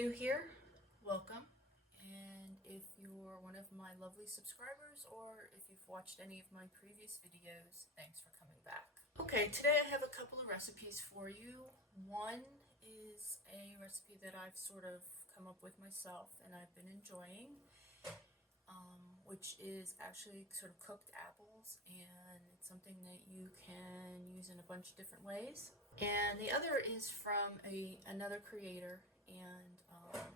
new here, welcome. And if you're one of my lovely subscribers or if you've watched any of my previous videos, thanks for coming back. Okay, today I have a couple of recipes for you. One is a recipe that I've sort of come up with myself and I've been enjoying, which is actually sort of cooked apples, and it's something that you can use in a bunch of different ways. And the other is from another creator, and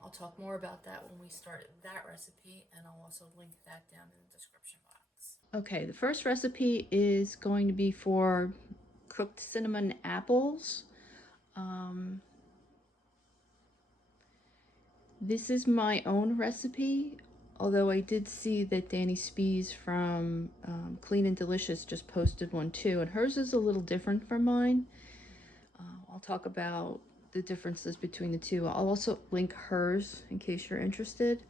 I'll talk more about that when we start that recipe, and I'll also link that down in the description box. Okay, the first recipe is going to be for cooked cinnamon apples. This is my own recipe, although I did see that Danny Spees from Clean and Delicious just posted one too, and hers is a little different from mine. I'll talk about the differences between the two. I'll also link hers in case you're interested.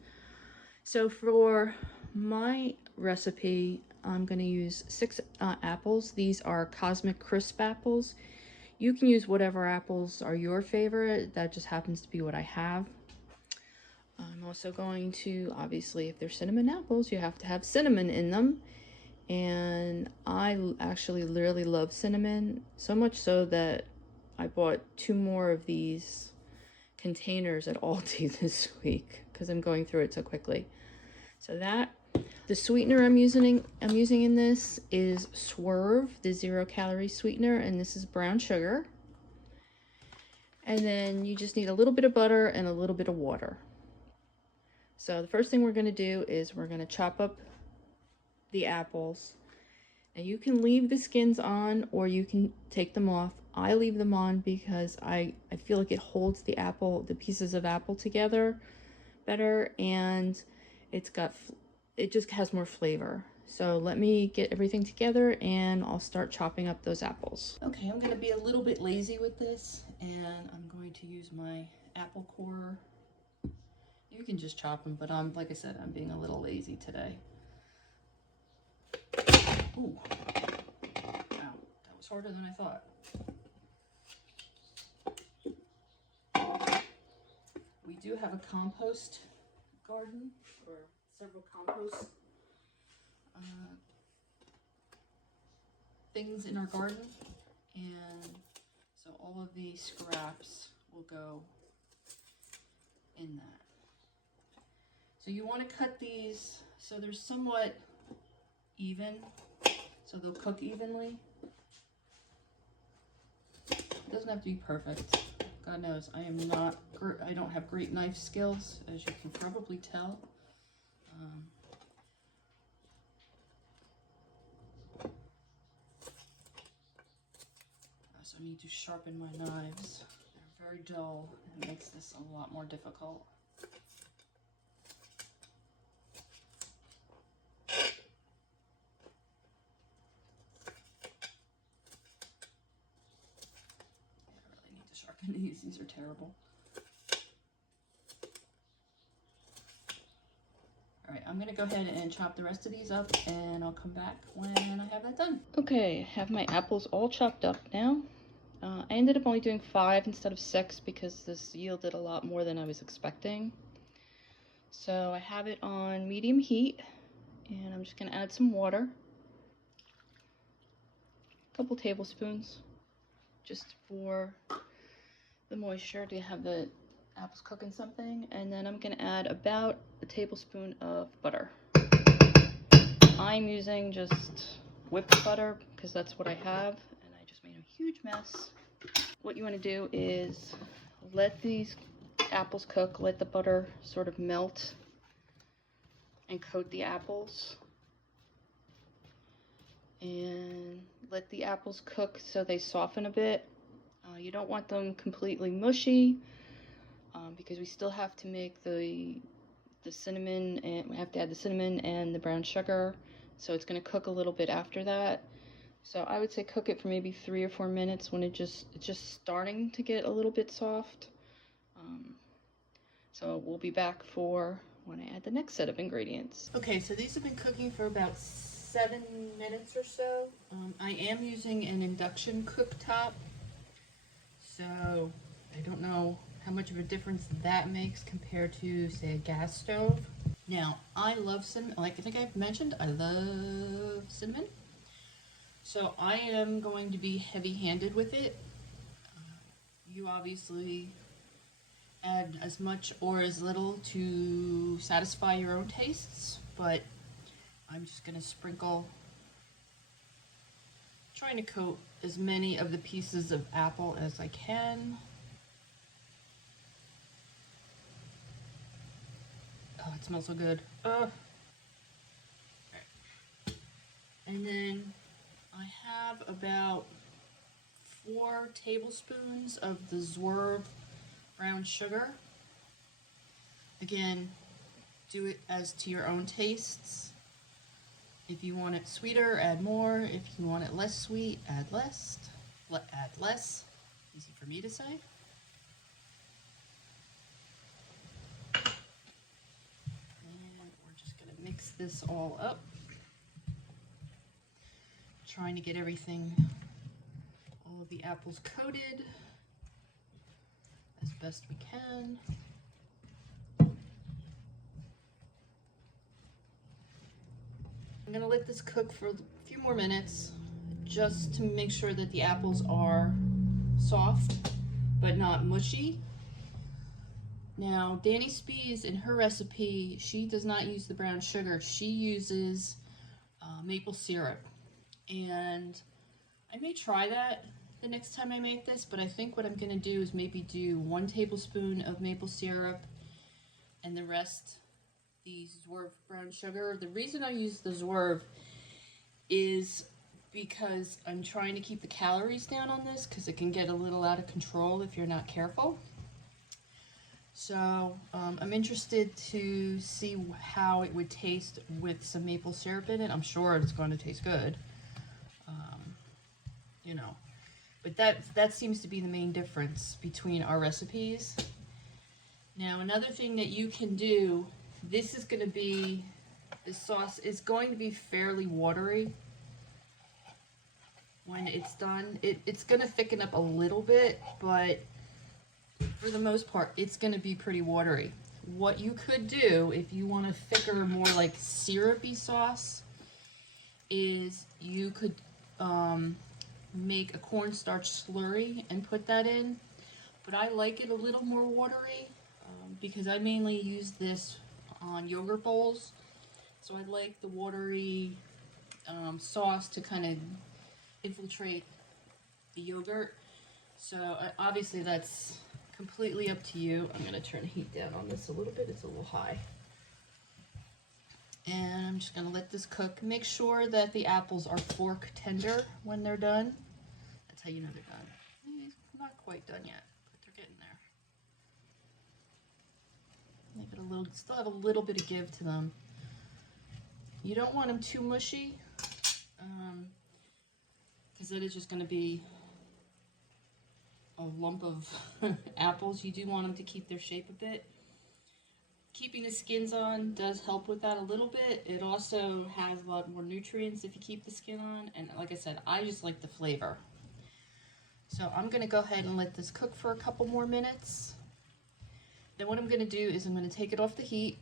So for my recipe, I'm going to use 6 apples. These are Cosmic Crisp apples. You can use whatever apples are your favorite. That just happens to be what I have. I'm also going to, obviously, if they're cinnamon apples, you have to have cinnamon in them. And I actually really love cinnamon, so much so that I bought 2 more of these containers at Aldi this week because I'm going through it so quickly. So the sweetener I'm using in this is Swerve, the 0-calorie sweetener, and this is brown sugar. And then you just need a little bit of butter and a little bit of water. So the first thing we're going to do is we're going to chop up the apples. And you can leave the skins on or you can take them off. I leave them on because I feel like it holds the pieces of apple together better, and it just has more flavor. So let me get everything together and I'll start chopping up those apples. Okay, I'm gonna be a little bit lazy with this, and I'm going to use my apple corer. You can just chop them, but like I said, I'm being a little lazy today. Ooh, wow, that was harder than I thought. We do have a compost garden, or several compost things in our garden, and so all of these scraps will go in that. So you want to cut these so they're somewhat even, so they'll cook evenly. It doesn't have to be perfect. God knows, I don't have great knife skills, as you can probably tell. I also need to sharpen my knives. They're very dull, and it makes this a lot more difficult. These are terrible. Alright, I'm going to go ahead and chop the rest of these up, and I'll come back when I have that done. Okay, I have my apples all chopped up now. I ended up only doing 5 instead of 6 because this yielded a lot more than I was expecting. So I have it on medium heat, and I'm just going to add some water. A couple tablespoons, just for the moisture to have the apples cooking something. And then I'm going to add about a tablespoon of butter. I'm using just whipped butter because that's what I have, and I just made a huge mess. What you want to do is let these apples cook, let the butter sort of melt and coat the apples, and let the apples cook so they soften a bit. You don't want them completely mushy because we still have to make the cinnamon, and we have to add the cinnamon and the brown sugar, so it's going to cook a little bit after that. So I would say cook it for maybe 3 or 4 minutes when it's just starting to get a little bit soft. So we'll be back for when I add the next set of ingredients. Okay, so these have been cooking for about 7 minutes or so. I am using an induction cooktop. So I don't know how much of a difference that makes compared to, say, a gas stove. Now, I love cinnamon. Like I think I've mentioned, I love cinnamon. So I am going to be heavy-handed with it. You obviously add as much or as little to satisfy your own tastes, but I'm just going to sprinkle, trying to coat as many of the pieces of apple as I can. Oh, it smells so good. Ugh. Right. And then I have about 4 tablespoons of the Swerve brown sugar. Again, do it as to your own tastes. If you want it sweeter, add more. If you want it less sweet, add less. Add less. Easy for me to say. And we're just going to mix this all up. Trying to get everything, all of the apples coated as best we can. I'm going to let this cook for a few more minutes just to make sure that the apples are soft but not mushy. Now, Danny Spees, in her recipe, she does not use the brown sugar. She uses maple syrup. And I may try that the next time I make this, but I think what I'm going to do is maybe do 1 tablespoon of maple syrup and the rest the Swerve brown sugar. The reason I use the Swerve is because I'm trying to keep the calories down on this, because it can get a little out of control if you're not careful. So I'm interested to see how it would taste with some maple syrup in it. I'm sure it's going to taste good. You know, but that seems to be the main difference between our recipes. Now, another thing that you can do, this sauce is going to be fairly watery when it's done. It's going to thicken up a little bit, but for the most part, it's going to be pretty watery. What you could do if you want a thicker, more like syrupy sauce is you could make a cornstarch slurry and put that in, but I like it a little more watery because I mainly use this on yogurt bowls, so I like the watery sauce to kind of infiltrate the yogurt. So obviously that's completely up to you. I'm going to turn the heat down on this a little bit, it's a little high. And I'm just going to let this cook. Make sure that the apples are fork tender when they're done. That's how you know they're done. Not quite done yet, but they're getting there. Make it a little, still have a little bit of give to them. You don't want them too mushy, because it is just going to be a lump of apples. You do want them to keep their shape a bit. Keeping the skins on does help with that a little bit. It also has a lot more nutrients if you keep the skin on. And like I said, I just like the flavor. So I'm going to go ahead and let this cook for a couple more minutes. Then what I'm going to do is I'm going to take it off the heat.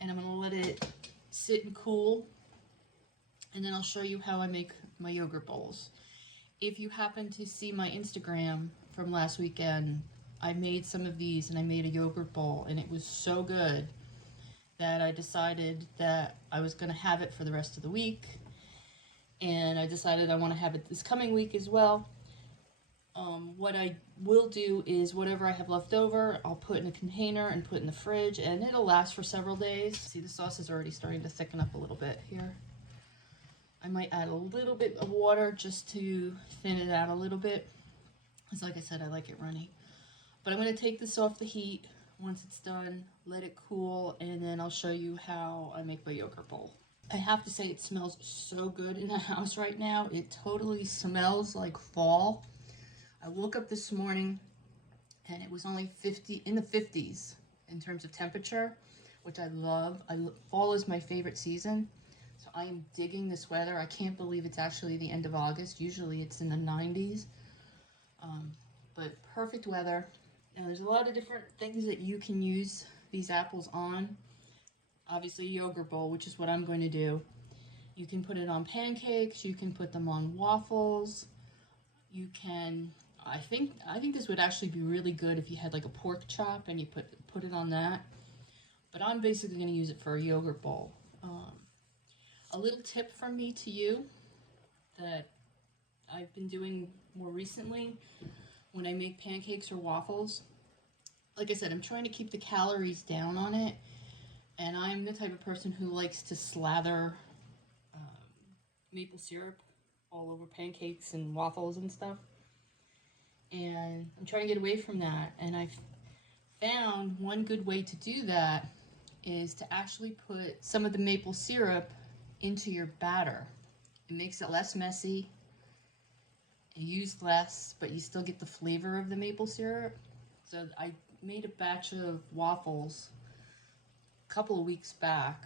And I'm going to let it sit and cool. And then I'll show you how I make my yogurt bowls. If you happen to see my Instagram from last weekend, I made some of these and I made a yogurt bowl, and it was so good that I decided that I was going to have it for the rest of the week. And I decided I want to have it this coming week as well. What I will do is whatever I have left over, I'll put in a container and put in the fridge, and it'll last for several days. See, the sauce is already starting to thicken up a little bit here. I might add a little bit of water just to thin it out a little bit, because like I said, I like it runny. But I'm going to take this off the heat once it's done, let it cool, and then I'll show you how I make my yogurt bowl. I have to say, it smells so good in the house right now. It totally smells like fall. I woke up this morning and it was only in the 50s in terms of temperature, which I love. Fall is my favorite season, so I am digging this weather. I can't believe it's actually the end of August. Usually it's in the 90s, but perfect weather. Now there's a lot of different things that you can use these apples on. Obviously a yogurt bowl, which is what I'm going to do. You can put it on pancakes, you can put them on waffles. You can, I think this would actually be really good if you had like a pork chop and you put it on that. But I'm basically going to use it for a yogurt bowl. A little tip from me to you that I've been doing more recently when I make pancakes or waffles. Like I said, I'm trying to keep the calories down on it, and I'm the type of person who likes to slather maple syrup all over pancakes and waffles and stuff. And I'm trying to get away from that, and I've found one good way to do that is to actually put some of the maple syrup into your batter. It makes it less messy. You use less, but you still get the flavor of the maple syrup. So I made a batch of waffles a couple of weeks back,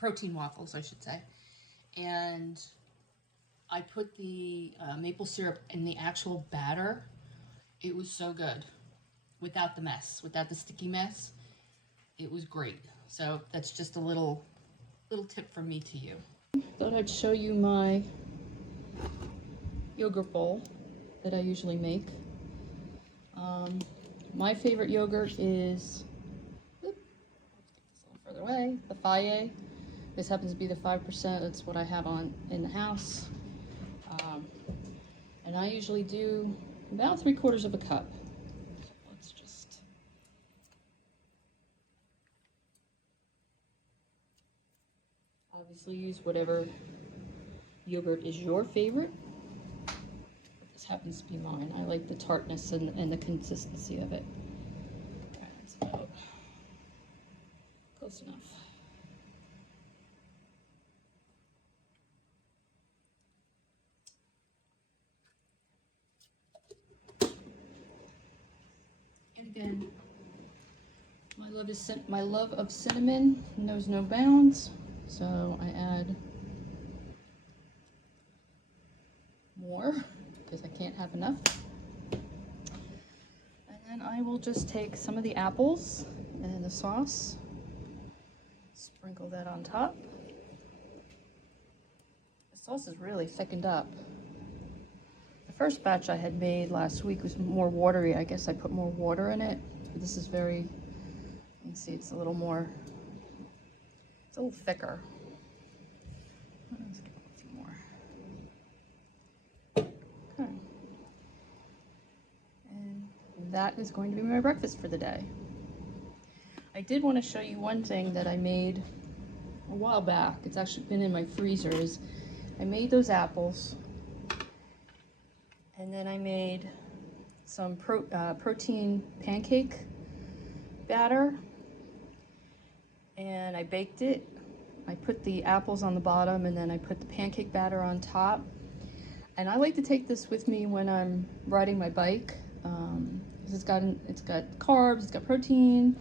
protein waffles, I should say, and I put the maple syrup in the actual batter. It was so good, without the mess, without the sticky mess. It was great. So that's just a little tip from me to you. Thought I'd show you my yogurt bowl that I usually make. My favorite yogurt is, let's get this a little further away, the Faye. This happens to be the 5%. That's what I have on in the house. And I usually do about 3/4 of a cup. So let's just obviously use whatever yogurt is your favorite. This happens to be mine. I like the tartness and the consistency of it. That's about close enough. And again, my love of cinnamon knows no bounds, so I add more because I can't have enough. And then I will just take some of the apples and the sauce, sprinkle that on top. The sauce is really thickened up. The first batch I had made last week was more watery. I guess I put more water in it. But this is very, you can see it's a little more, it's a little thicker. Let's get a few more. Okay. And that is going to be my breakfast for the day. I did want to show you one thing that I made a while back. It's actually been in my freezers. I made those apples, and then I made some protein pancake batter, and I baked it. I put the apples on the bottom, and then I put the pancake batter on top. And I like to take this with me when I'm riding my bike. It's got carbs, it's got protein,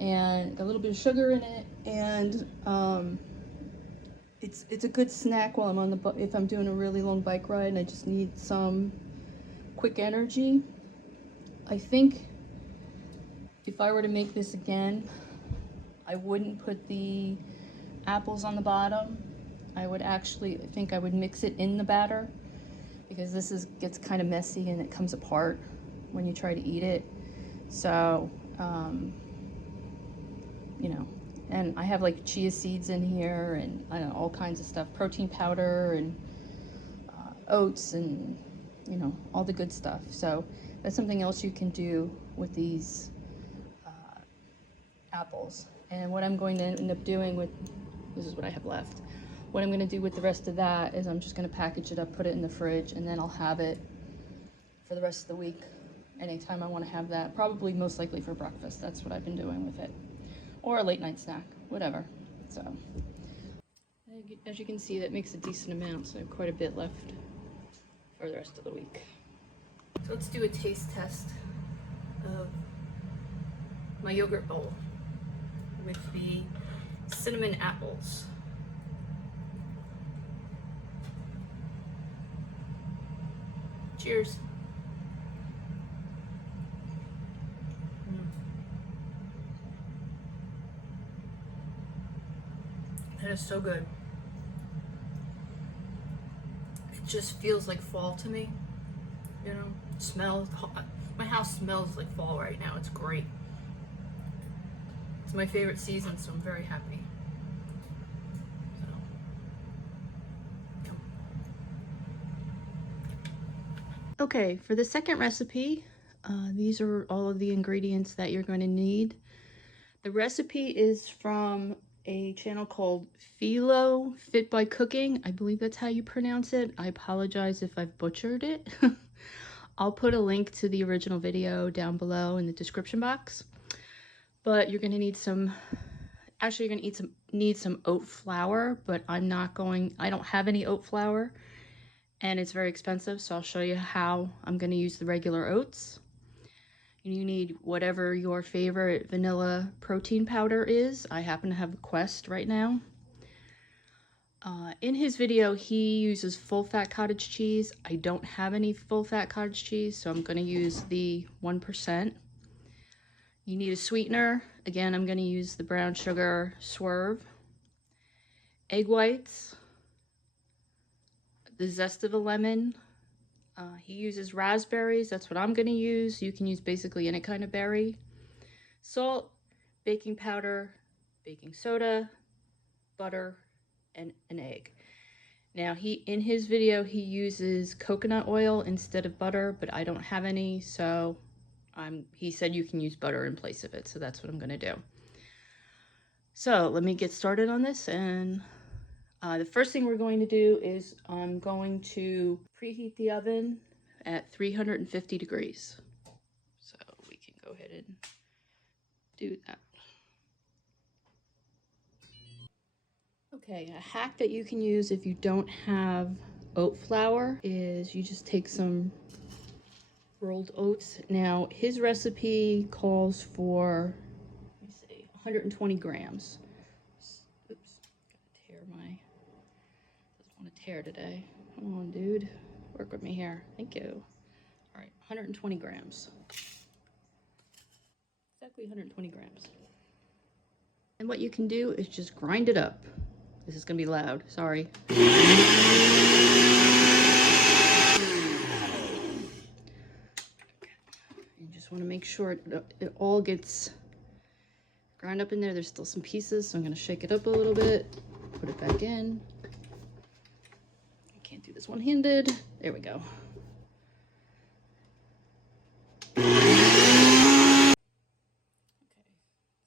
and a little bit of sugar in it, and it's a good snack while I'm on if I'm doing a really long bike ride and I just need some quick energy. I think if I were to make this again, I wouldn't put the apples on the bottom. I think I would mix it in the batter, because this gets kind of messy and it comes apart when you try to eat it. So, you know, and I have like chia seeds in here, and I don't know, all kinds of stuff, protein powder and oats, and you know, all the good stuff. So that's something else you can do with these apples. And what I'm going to end up doing with, this is what I have left. What I'm going to do with the rest of that is I'm just going to package it up, put it in the fridge, and then I'll have it for the rest of the week. Anytime I want to have that, probably most likely for breakfast. That's what I've been doing with it. Or a late night snack, whatever. So, as you can see, that makes a decent amount, so I have quite a bit left for the rest of the week. So let's do a taste test of my yogurt bowl with the cinnamon apples. Cheers. That is so good. It just feels like fall to me. You know, smells. My house smells like fall right now. It's great. It's my favorite season, so I'm very happy. Okay, for the second recipe, these are all of the ingredients that you're going to need. The recipe is from a channel called Philo Fit by Cooking. I believe that's how you pronounce it. I apologize if I've butchered it. I'll put a link to the original video down below in the description box. But you're going to need some, actually you're going to need some oat flour, but I don't have any oat flour. And it's very expensive, so I'll show you how I'm going to use the regular oats. You need whatever your favorite vanilla protein powder is. I happen to have Quest right now. In his video, he uses full-fat cottage cheese. I don't have any full-fat cottage cheese, so I'm going to use the 1%. You need a sweetener. Again, I'm going to use the brown sugar Swerve. Egg whites. The zest of a lemon. He uses raspberries. That's what I'm going to use. You can use basically any kind of berry. Salt, baking powder, baking soda, butter, and an egg. Now, in his video, he uses coconut oil instead of butter, but I don't have any, so he said you can use butter in place of it, so that's what I'm going to do. So let me get started on this, and the first thing we're going to do is I'm going to preheat the oven at 350 degrees. So we can go ahead and do that. Okay, a hack that you can use if you don't have oat flour is you just take some rolled oats. Now, his recipe calls for, let me see, 120 grams. Oops, doesn't want to tear today. Come on, dude. Work with me here. Thank you. All right, 120 grams. Exactly 120 grams. And what you can do is just grind it up. This is going to be loud. Sorry. You just want to make sure it all gets ground up in there. There's still some pieces, so I'm going to shake it up a little bit. Put it back in. I can't do this one-handed. There we go. Okay,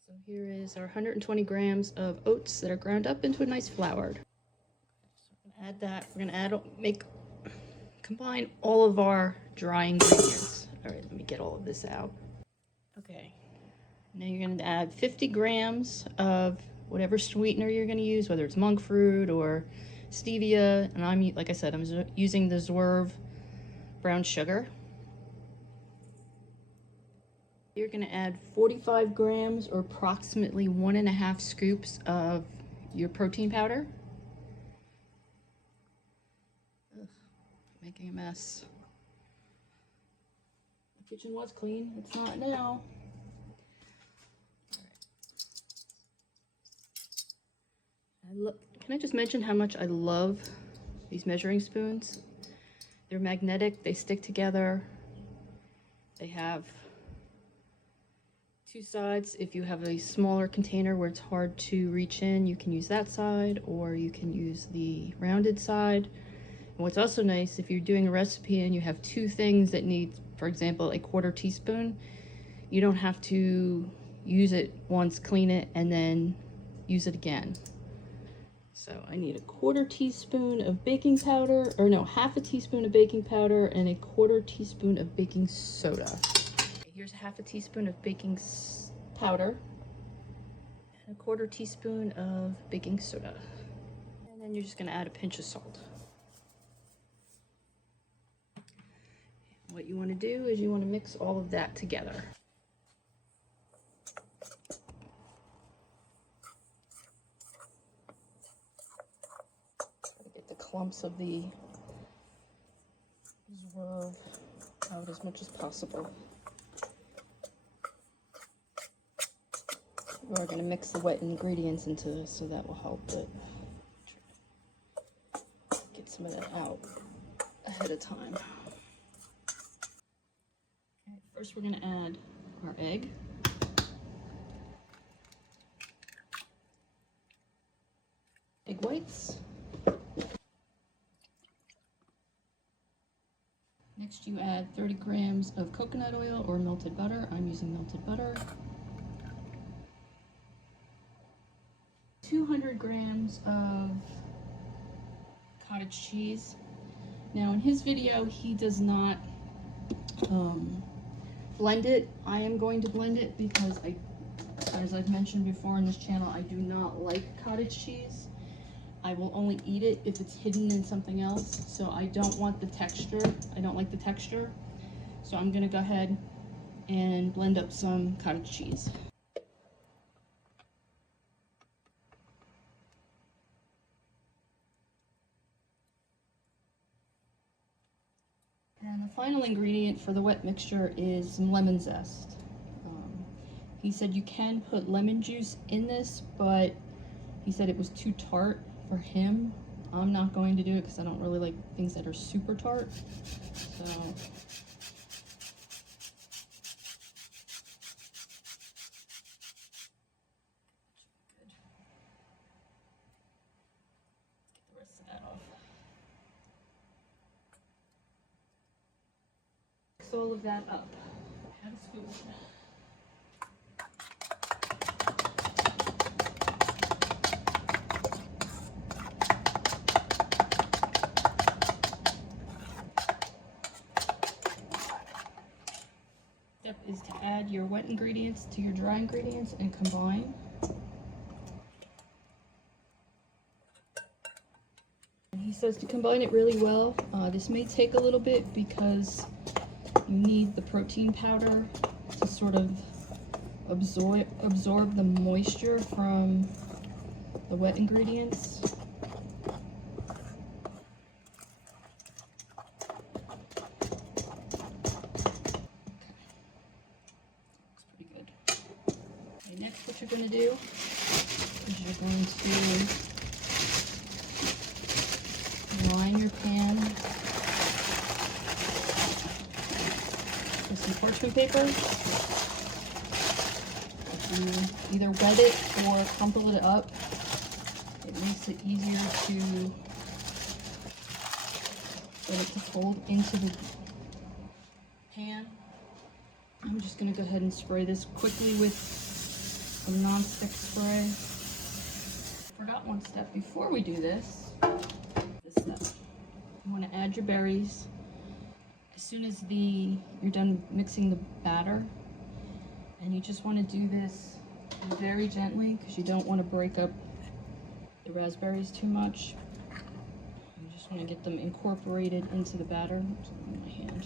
so here is our 120 grams of oats that are ground up into a nice flour. So I'm gonna add that. We're gonna combine all of our dry ingredients. All right, let me get all of this out. Okay, now you're gonna add 50 grams of whatever sweetener you're gonna use, whether it's monk fruit or stevia, and like I said, I'm using the Swerve brown sugar. You're going to add 45 grams or approximately 1.5 scoops of your protein powder. Ugh, making a mess. The kitchen was clean. It's not now. Can I just mention how much I love these measuring spoons? They're magnetic, they stick together. They have two sides. If you have a smaller container where it's hard to reach in, you can use that side, or you can use the rounded side. And what's also nice, if you're doing a recipe and you have two things that need, for example, a 1/4 teaspoon, you don't have to use it once, clean it, and then use it again. So I need a 1/4 teaspoon of baking powder, or no, 1/2 teaspoon of baking powder and a 1/4 teaspoon of baking soda. Okay, here's 1/2 teaspoon of baking powder and a 1/4 teaspoon of baking soda. And then you're just gonna add a pinch of salt. What you wanna do is you wanna mix all of that together. Clumps of the Swerve out as much as possible. We're going to mix the wet ingredients into this, so that will help it. some of that out ahead of time. Okay, first we're going to add our egg. Egg whites. Next you add 30 grams of coconut oil or melted butter. I'm using melted butter. 200 grams of cottage cheese. Now in his video he does not blend it. I am going to blend it because as I've mentioned before on this channel, I do not like cottage cheese. I will only eat it if it's hidden in something else. So I don't want the texture. I don't like the texture. So I'm gonna go ahead and blend up some cottage cheese. And the final ingredient for the wet mixture is some lemon zest. He said you can put lemon juice in this, but he said it was too tart for him. I'm not going to do it because I don't really like things that are super tart. So good. Get the rest of that off. Mix all of that up. Add a spoon. Is to add your wet ingredients to your dry ingredients and combine. And he says to combine it really well. This may take a little bit because you need the protein powder to sort of absorb the moisture from the wet ingredients. Next, what you're going to do is you're going to line your pan with some parchment paper. If you either wet it or crumple it up, it makes it easier to get it to fold into the pan. I'm just going to go ahead and spray this quickly with some non-stick spray. Forgot one step before we do this. This step. You want to add your berries. As soon as you're done mixing the batter, and you just want to do this very gently because you don't want to break up the raspberries too much. You just want to get them incorporated into the batter. So in my hand.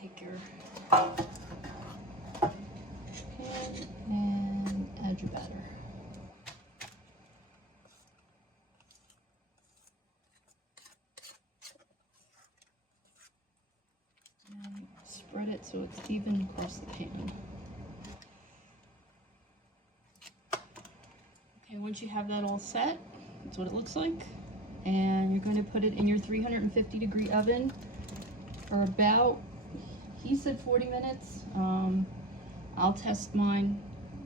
Take your pan and add your batter. And spread it so it's even across the pan. Okay, once you have that all set, that's what it looks like. And you're going to put it in your 350-degree oven for about, he said 40 minutes. I'll test mine.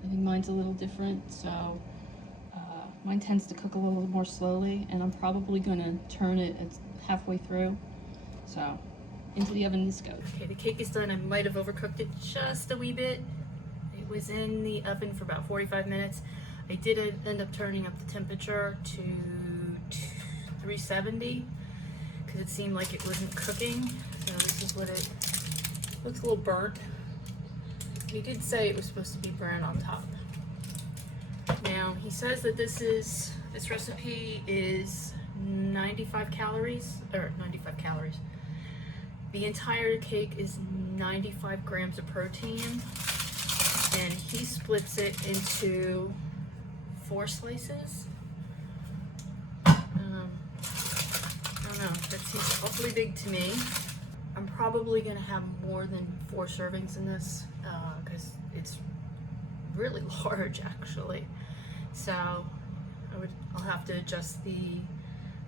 I think mine's a little different, so mine tends to cook a little more slowly, and I'm probably gonna turn it at halfway through. So into the oven this goes. Okay, the cake is done. I might have overcooked it just a wee bit. It was in the oven for about 45 minutes. I did end up turning up the temperature to 370 because it seemed like it wasn't cooking. So this is what it looks, a little burnt. He did say it was supposed to be brown on top. Now he says that this recipe is 95 calories, or 95 calories. The entire cake is 95 grams of protein, and he splits it into 4 slices. I don't know, that seems awfully big to me. I'm probably gonna have more than 4 servings in this because it's really large actually. So I'll have to adjust the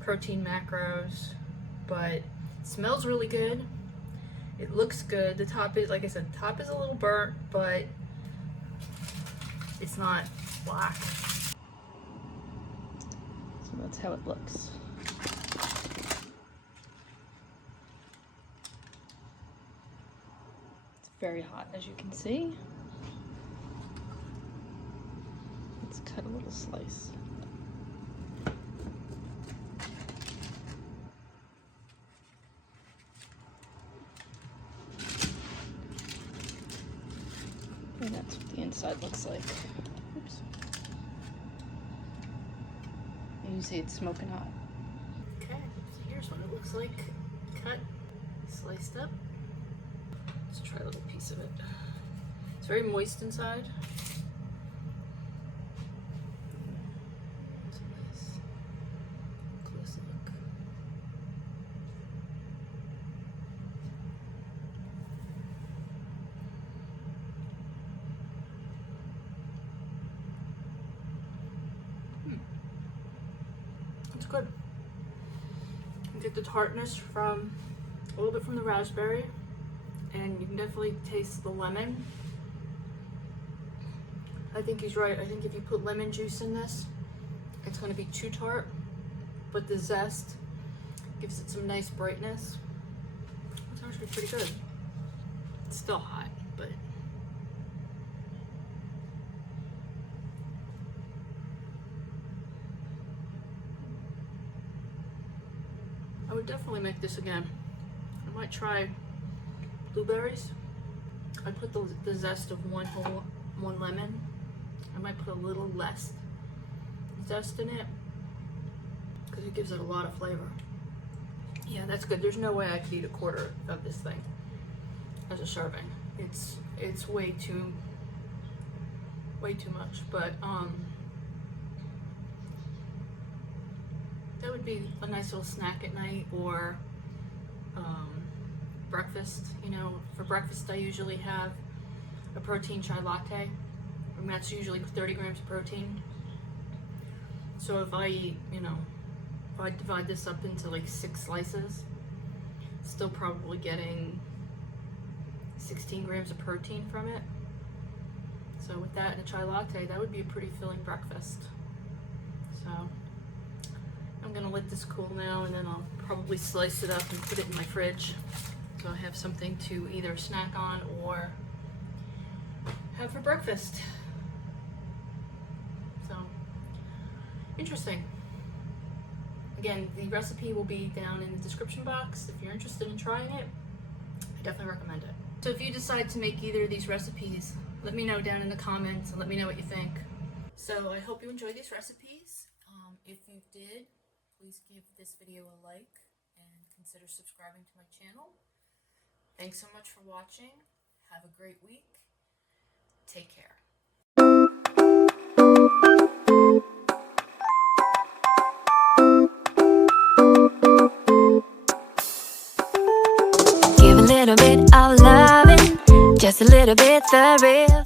protein macros, but it smells really good. It looks good. The top is, like I said, the top is a little burnt, but it's not black. So that's how it looks. It's very hot, as you can see. Let's cut a little slice. And that's what the inside looks like. Oops. And you see it's smoking hot. Okay, so here's what it looks like. Cut, sliced up. Let's try a little piece of it. It's very moist inside. It's a nice close look. It's good. You get the tartness from a little bit from the raspberry, and you can definitely taste the lemon. I think he's right. I think if you put lemon juice in this, it's going to be too tart, but the zest gives it some nice brightness. It's actually pretty good. It's still hot, but I would definitely make this again. I might try blueberries. I put the zest of one lemon. I might put a little less zest in it because it gives it a lot of flavor. Yeah, that's good. There's no way I could eat a quarter of this thing as a serving. It's way too much. But that would be a nice little snack at night, or breakfast. You know, for breakfast I usually have a protein chai latte, and that's usually 30 grams of protein. So if I eat, you know, if I divide this up into like 6 slices, still probably getting 16 grams of protein from it. So with that and a chai latte, that would be a pretty filling breakfast. So I'm gonna let this cool now, and then I'll probably slice it up and put it in my fridge, so I have something to either snack on or have for breakfast. So, interesting. Again, the recipe will be down in the description box. If you're interested in trying it, I definitely recommend it. So if you decide to make either of these recipes, let me know down in the comments and let me know what you think. So I hope you enjoyed these recipes. If you did, please give this video a like and consider subscribing to my channel. Thanks so much for watching. Have a great week. Take care. Give a little bit of loving, just a little bit the real.